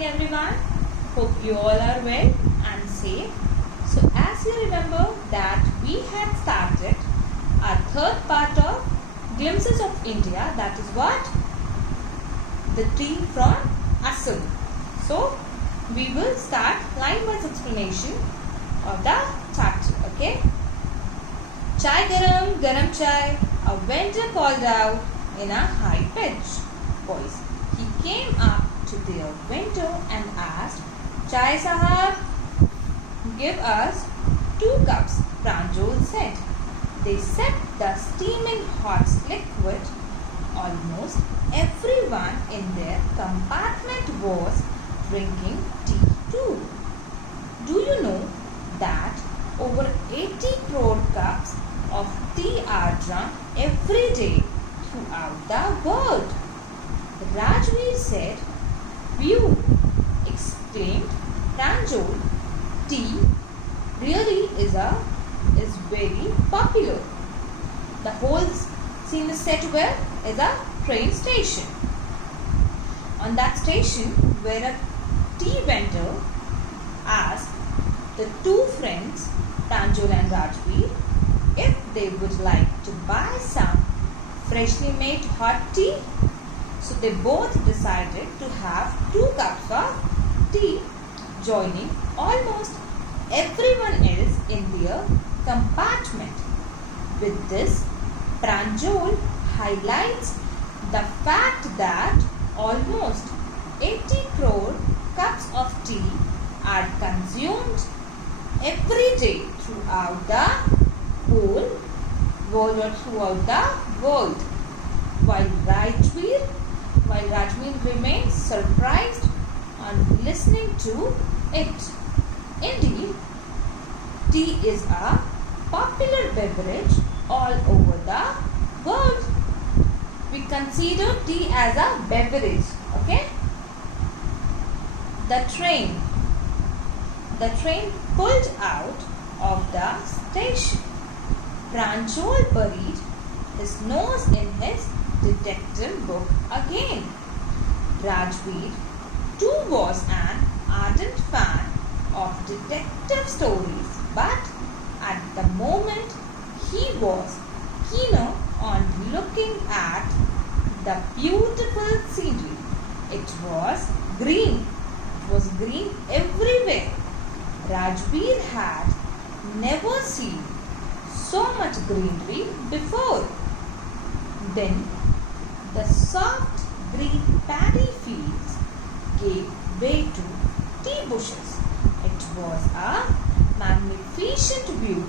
morning everyone. Hope you all are well and safe. So as you remember that we had started our third part of Glimpses of India, that is what? The team from Assam. So we will start line-wise explanation of the chapter, okay? Chai garam, garam chai, a vendor called out in a high-pitched voice. He came up to their window and asked, Chai sahab, give us 2 cups, Pranjal said. They set the steaming hot liquid. Almost everyone in their compartment was drinking tea too. Do you know that over 80 crore cups of tea are drunk every day throughout the world? Rajveer said, Phew, exclaimed Pranjal. Tea really is very popular. The whole scene is set where is a train station. On that station, where a tea vendor asked the 2 friends, Pranjal and Rajveer, if they would like to buy some freshly made hot tea. So they both decided to have 2 cups of tea, joining almost everyone else in their compartment. With this, Pranjal highlights the fact that almost 80 crore cups of tea are consumed every day throughout the whole world or throughout the world. While Rajveer remains surprised on listening to it. Indeed, tea is a popular beverage all over the world. We consider tea as a beverage, okay? The train pulled out of the station. Pranjal buried his nose in his detective book again. Rajveer too was an ardent fan of detective stories, but at the moment he was keener on looking at the beautiful scenery. It was green. It was green everywhere. Rajveer had never seen so much greenery before. Then the soft green paddy fields gave way to tea bushes. It was a magnificent view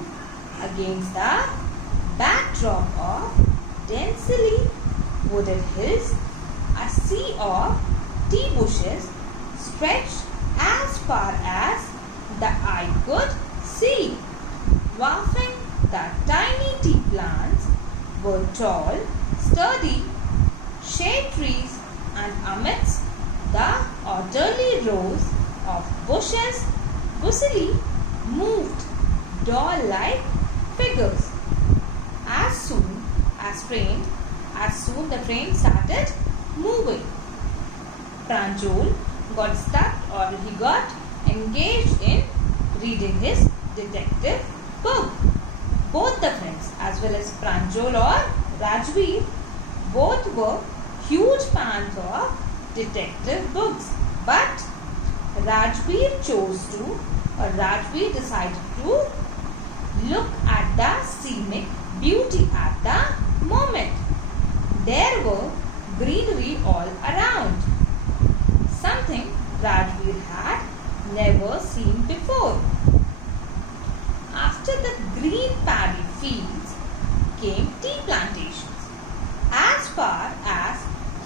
against the backdrop of densely wooded hills. A sea of tea bushes stretched as far as the eye could see. Dwarfing the tiny tea plants were tall, sturdy shade trees, and amidst the orderly rows of bushes, busily moved doll-like figures. As soon the train started moving, Pranjal got stuck or he got engaged in reading his detective book. Both the friends as well as Pranjal or Rajveer both were huge fans of detective books. But Rajveer decided to look at the scenic beauty at the moment. There were greenery all around, something Rajveer had never seen before. After the green paddy fields came tea plantations. As far as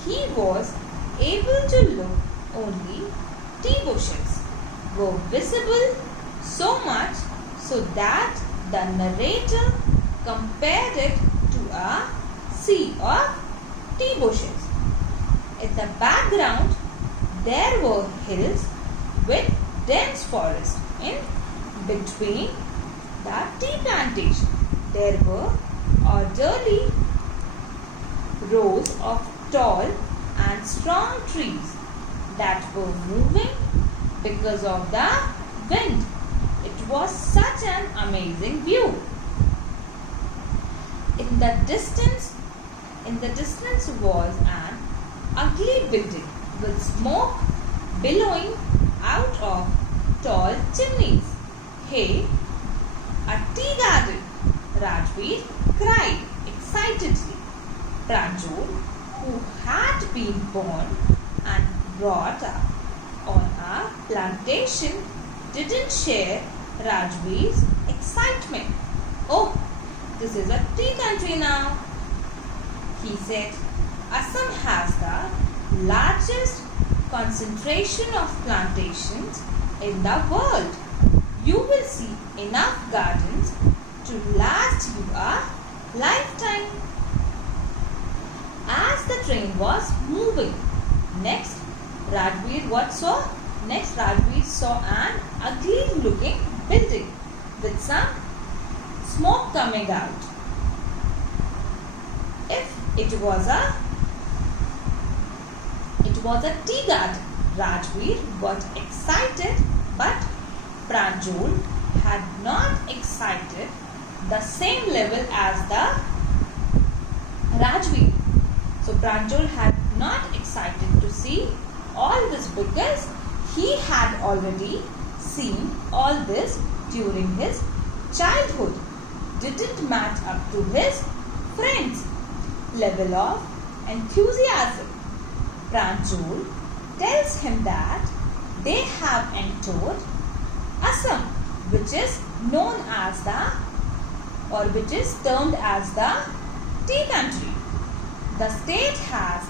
he was able to look, only tea bushes were visible, so much so that the narrator compared it to a sea of tea bushes. In the background, there were hills with dense forest. In between the tea plantation, there were orderly rows of tall and strong trees that were moving because of the wind. It was such an amazing view. In the distance was an ugly building with smoke billowing out of tall chimneys. Hey, a tea garden, Rajveer cried excitedly. Pranjal, who had been born and brought up on a plantation, didn't share Rajveer's excitement. Oh, this is a tea country now, he said. Assam has the largest concentration of plantations in the world. You will see enough gardens to last you a lifetime. As the train was moving, next Rajveer saw an ugly looking building with some smoke coming out. It was a tea garden. Rajveer got excited, but Pranjal had not excited the same level as the Rajveer. So Pranjal had not excited to see all this because he had already seen all this during his childhood. Didn't match up to his friends' level of enthusiasm. Pranjal tells him that they have entered Assam, which is termed as the tea country. The state has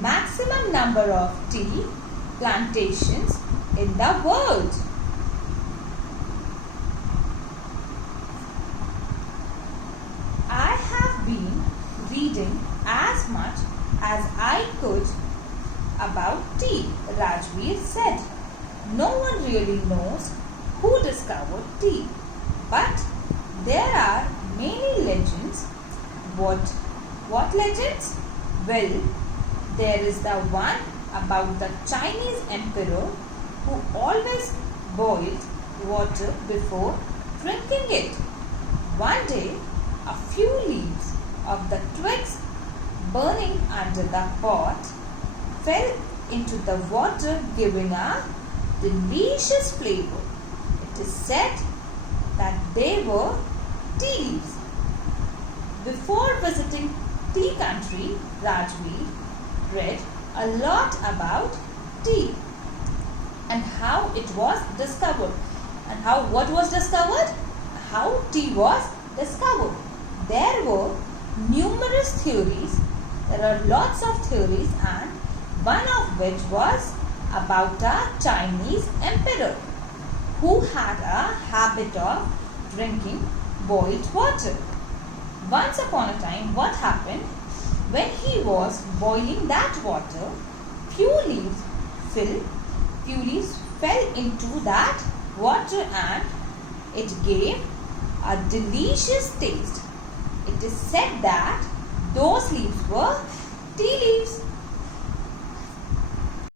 maximum number of tea plantations in the world. I have been reading as much as I could about tea, Rajveer said. No one really knows who discovered tea, but there are many legends. What legends? Well, there is the one about the Chinese emperor who always boiled water before drinking it. One day, a few leaves of the twigs burning under the pot fell into the water, giving a delicious flavor. It is said that they were tea leaves. Before visiting tea country, Rajveer read a lot about tea and how it was discovered. And what was discovered? How tea was discovered. There were numerous theories. There are lots of theories, and one of which was about a Chinese emperor who had a habit of drinking boiled water. Once upon a time, what happened? When he was boiling that water, few leaves fell into that water and it gave a delicious taste. It is said that those leaves were tea leaves.